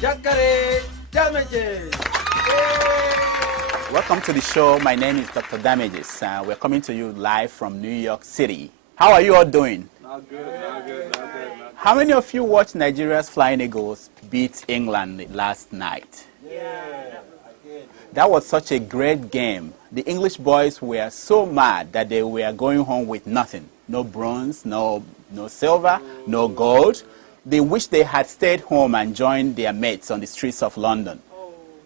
Jacare Damages. Welcome to the show. My name is Dr. Damages. We're coming to you live from New York City. How are you all doing? Not good, not good, not good. How many of you watched Nigeria's Flying Eagles beat England last night? Yeah, I did. That was such a great game. The English boys were so mad that they were going home with nothing. No bronze, no silver, no gold. They wished they had stayed home and joined their mates on the streets of London.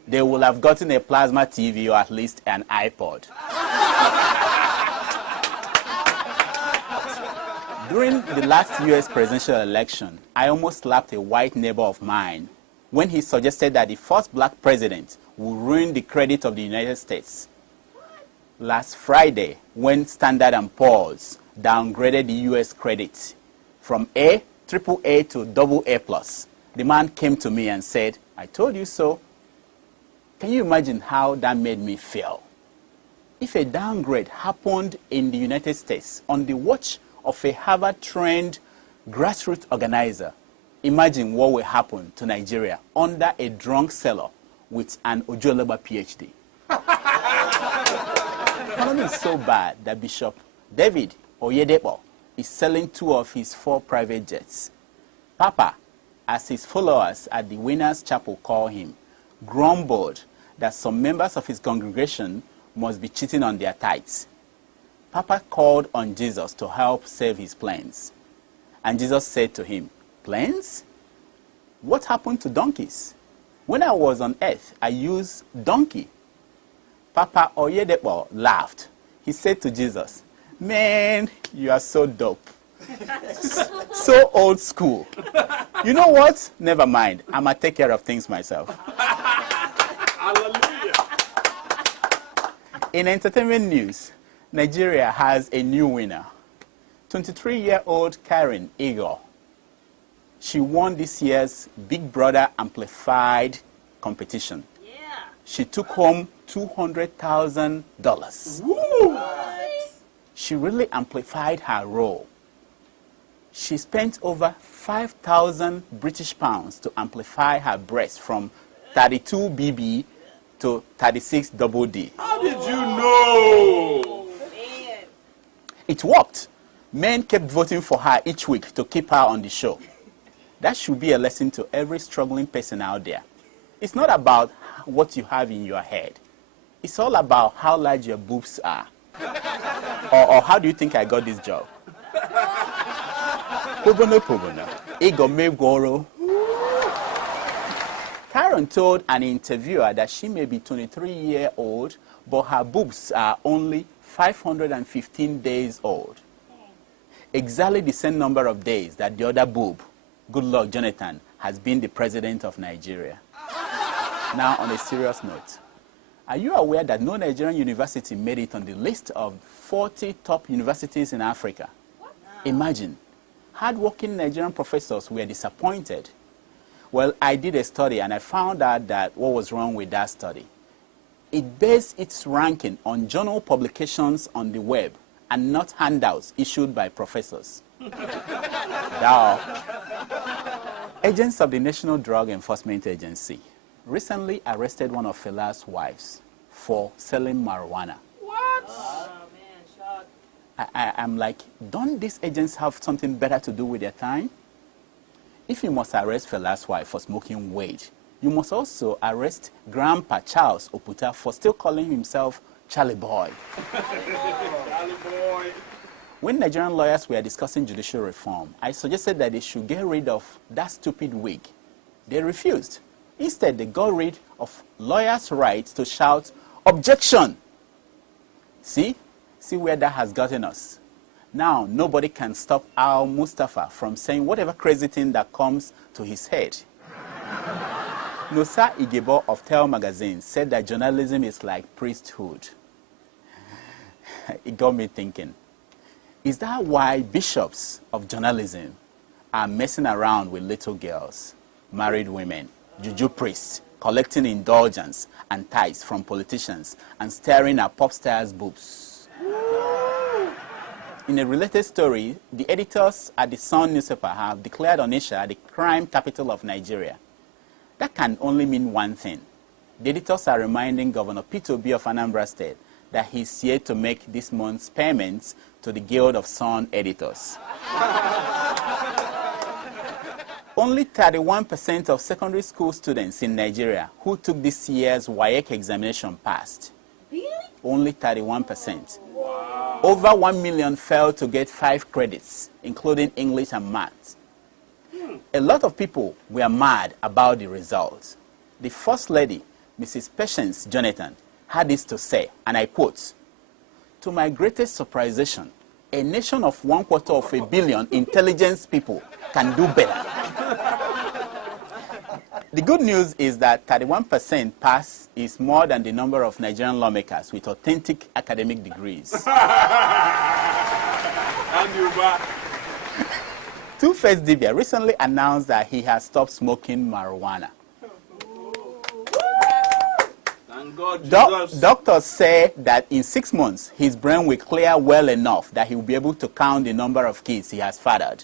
They would have gotten a plasma TV or at least an iPod. During the last US presidential election, I almost slapped a white neighbor of mine when he suggested that the first black president would ruin the credit of the United States. Last Friday, when Standard & Poor's downgraded the US credit from AAA to AA+, the man came to me and said, "I told you so." Can you imagine how that made me feel? If a downgrade happened in the United States on the watch of a Harvard-trained grassroots organizer, imagine what will happen to Nigeria under a drunk seller with an Adeola PhD. The economy is so bad that Bishop David Oyedepo is selling 2 of his 4 private jets. Papa, as his followers at the Winners' Chapel call him, grumbled that some members of his congregation must be cheating on their tithes. Papa called on Jesus to help save his planes. And Jesus said to him, "Planes? What happened to donkeys? When I was on earth, I used donkey." Papa Oyedepo laughed. He said to Jesus, "Man, you are so dope. So old school. You know what? Never mind. I'm going to take care of things myself." Hallelujah. In entertainment news, Nigeria has a new winner. 23-year-old Karen Igor. She won this year's Big Brother Amplified competition. Yeah. She took home $200,000. Woo! She really amplified her role. She spent over 5,000 British pounds to amplify her breast from 32 BB to 36 double D. How did you know? Man. It worked. Men kept voting for her each week to keep her on the show. That should be a lesson to every struggling person out there. It's not about what you have in your head. It's all about how large your boobs are. Or how do you think I got this job? Pogono. Ego megoro. Karen told an interviewer that she may be 23-year-old, but her boobs are only 515 days old. Exactly the same number of days that the other boob, Goodluck Jonathan, has been the president of Nigeria. Now, on a serious note, are you aware that no Nigerian university made it on the list of 40 top universities in Africa? What? Imagine, hardworking Nigerian professors were disappointed. Well, I did a study and I found out that what was wrong with that study. It based its ranking on journal publications on the web and not handouts issued by professors. Now, agents of the National Drug Enforcement Agency recently arrested one of Fela's wives for selling marijuana. What? Oh, man, shock. I'm like, don't these agents have something better to do with their time? If you must arrest Fela's wife for smoking weed, you must also arrest Grandpa Charles Oputa for still calling himself Charlie Boy. Charlie boy. When Nigerian lawyers were discussing judicial reform, I suggested that they should get rid of that stupid wig. They refused. Instead, they got rid of lawyers' rights to shout, "Objection!" See where that has gotten us. Now, nobody can stop Al Mustafa from saying whatever crazy thing that comes to his head. Nosa Igebo of Tell magazine said that journalism is like priesthood. It got me thinking, is that why bishops of journalism are messing around with little girls, married women, juju priests, collecting indulgence and tithes from politicians and staring at pop stars' boobs? In a related story, the editors at the Sun newspaper have declared Onitsha the crime capital of Nigeria. That can only mean one thing. The editors are reminding Governor Peter Obi of Anambra State that he's here to make this month's payments to the Guild of Sun Editors. Only 31% of secondary school students in Nigeria who took this year's WAEC examination passed. Really? Only 31%. Wow. Over 1 million failed to get 5 credits, including English and maths. A lot of people were mad about the results. The First Lady, Mrs. Patience Jonathan, had this to say, and I quote, "To my greatest surprisation, a nation of 250 million intelligence people can do better." The good news is that 31% pass is more than the number of Nigerian lawmakers with authentic academic degrees. Two-Face Dibia recently announced that he has stopped smoking marijuana. Doctors say that in 6 months, his brain will clear well enough that he will be able to count the number of kids he has fathered.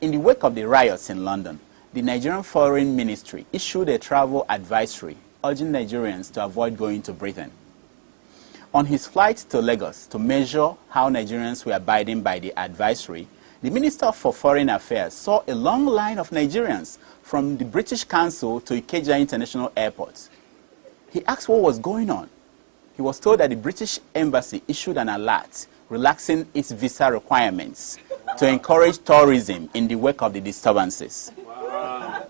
In the wake of the riots in London, the Nigerian Foreign Ministry issued a travel advisory urging Nigerians to avoid going to Britain. On his flight to Lagos to measure how Nigerians were abiding by the advisory, the Minister for Foreign Affairs saw a long line of Nigerians from the British Council to Ikeja International Airport. He asked what was going on. He was told that the British Embassy issued an alert relaxing its visa requirements to encourage tourism in the wake of the disturbances. Wow.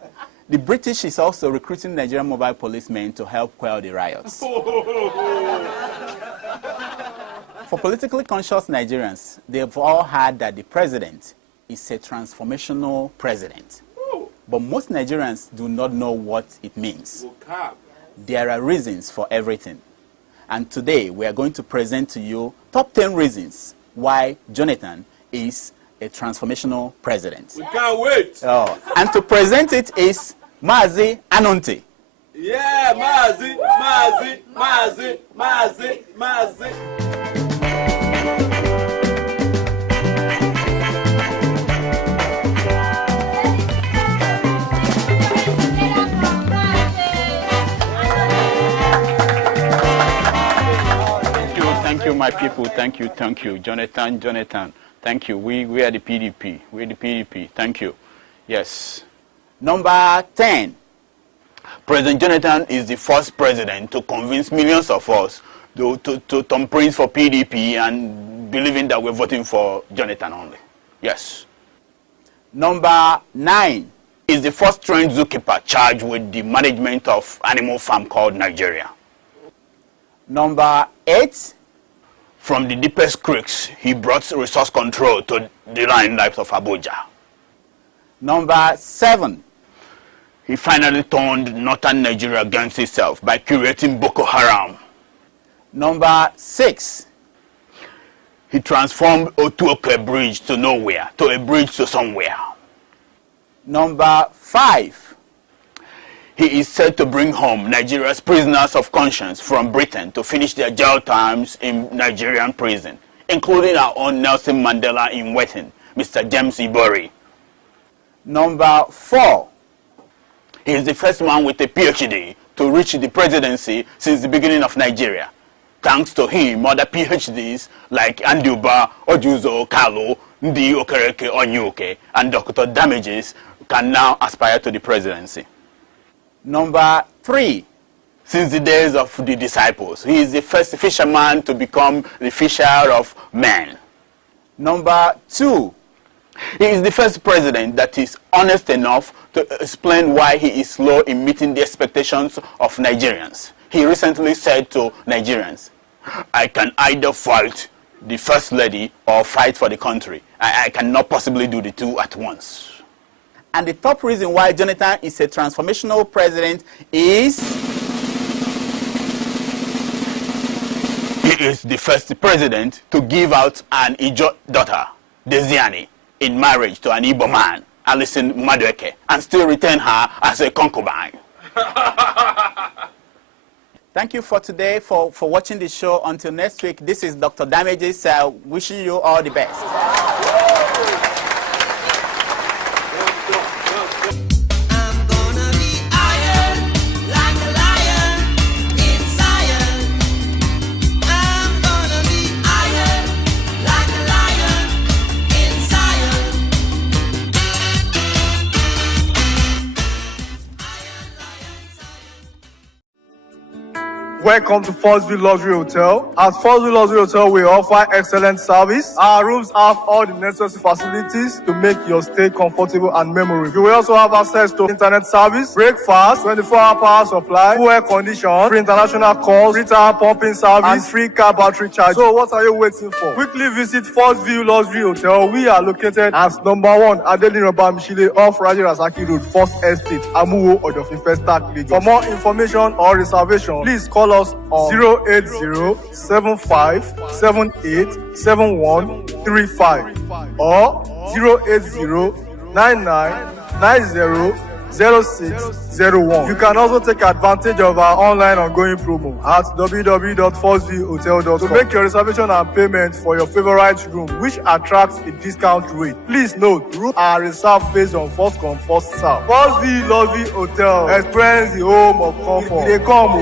The British is also recruiting Nigerian mobile policemen to help quell the riots. For politically conscious Nigerians, they've all heard that the president is a transformational president. But most Nigerians do not know what it means. There are reasons for everything. And today we are going to present to you top 10 reasons why Jonathan is a transformational president. We can't wait. Oh, and to present it is Mazi Anonte. Yeah, Mazi, Mazi, Mazi, Mazi, Mazi. Thank you, my people. Thank you. Jonathan. Thank you. We are the PDP. We are the PDP. Thank you. Yes. Number 10. President Jonathan is the first president to convince millions of us to thumbprint for PDP and believing that we're voting for Jonathan only. Yes. Number 9 is the first trained zookeeper charged with the management of animal farm called Nigeria. Number 8. From the deepest creeks, he brought resource control to the lives of Abuja. Number 7. He finally turned northern Nigeria against itself by creating Boko Haram. Number 6. He transformed Otuoke Bridge to nowhere, to a bridge to somewhere. Number 5. He is said to bring home Nigeria's prisoners of conscience from Britain to finish their jail times in Nigerian prison, including our own Nelson Mandela in waiting, Mr. James Ibori. Number 4. He is the first man with a PhD to reach the presidency since the beginning of Nigeria. Thanks to him, other PhDs like Adeola, Ojuzo, Kalu, Ndi Okereke Onyuke, and Dr. Damages can now aspire to the presidency. Number 3. Since the days of the disciples, he is the first fisherman to become the fisher of men. Number 2. He is the first president that is honest enough to explain why he is slow in meeting the expectations of Nigerians. He recently said to Nigerians, "I can either fight the First Lady or fight for the country. I cannot possibly do the two at once." And the top reason why Jonathan is a transformational president is he is the first president to give out an Ijo daughter, Desiani, in marriage to an Igbo man, Alison Madueke, and still retain her as a concubine. Thank you for today, for watching the show. Until next week, this is Dr. Damages wishing you all the best. Welcome to First View Luxury Hotel. At First View Luxury Hotel, we offer excellent service. Our rooms have all the necessary facilities to make your stay comfortable and memorable. You will also have access to internet service, breakfast, 24-hour power supply, full air condition, free international calls, free tire pumping service, and free car battery charge. So what are you waiting for? Quickly visit First View Luxury Hotel. We are located at number 1 Adeola off Raji Rasaki Road, First Estate, Amuwo, Odofin First Lagos. For more information or reservation, please call us on 080-7578-7135 or 080-9990-0601. You can also take advantage of our online ongoing promo at www.firstviewhotel.com to make your reservation and payment for your favorite room, which attracts a discount rate. Please note, rooms are reserved based on first come, first serve. First View Luxury Hotel. Experience the home of comfort. They come.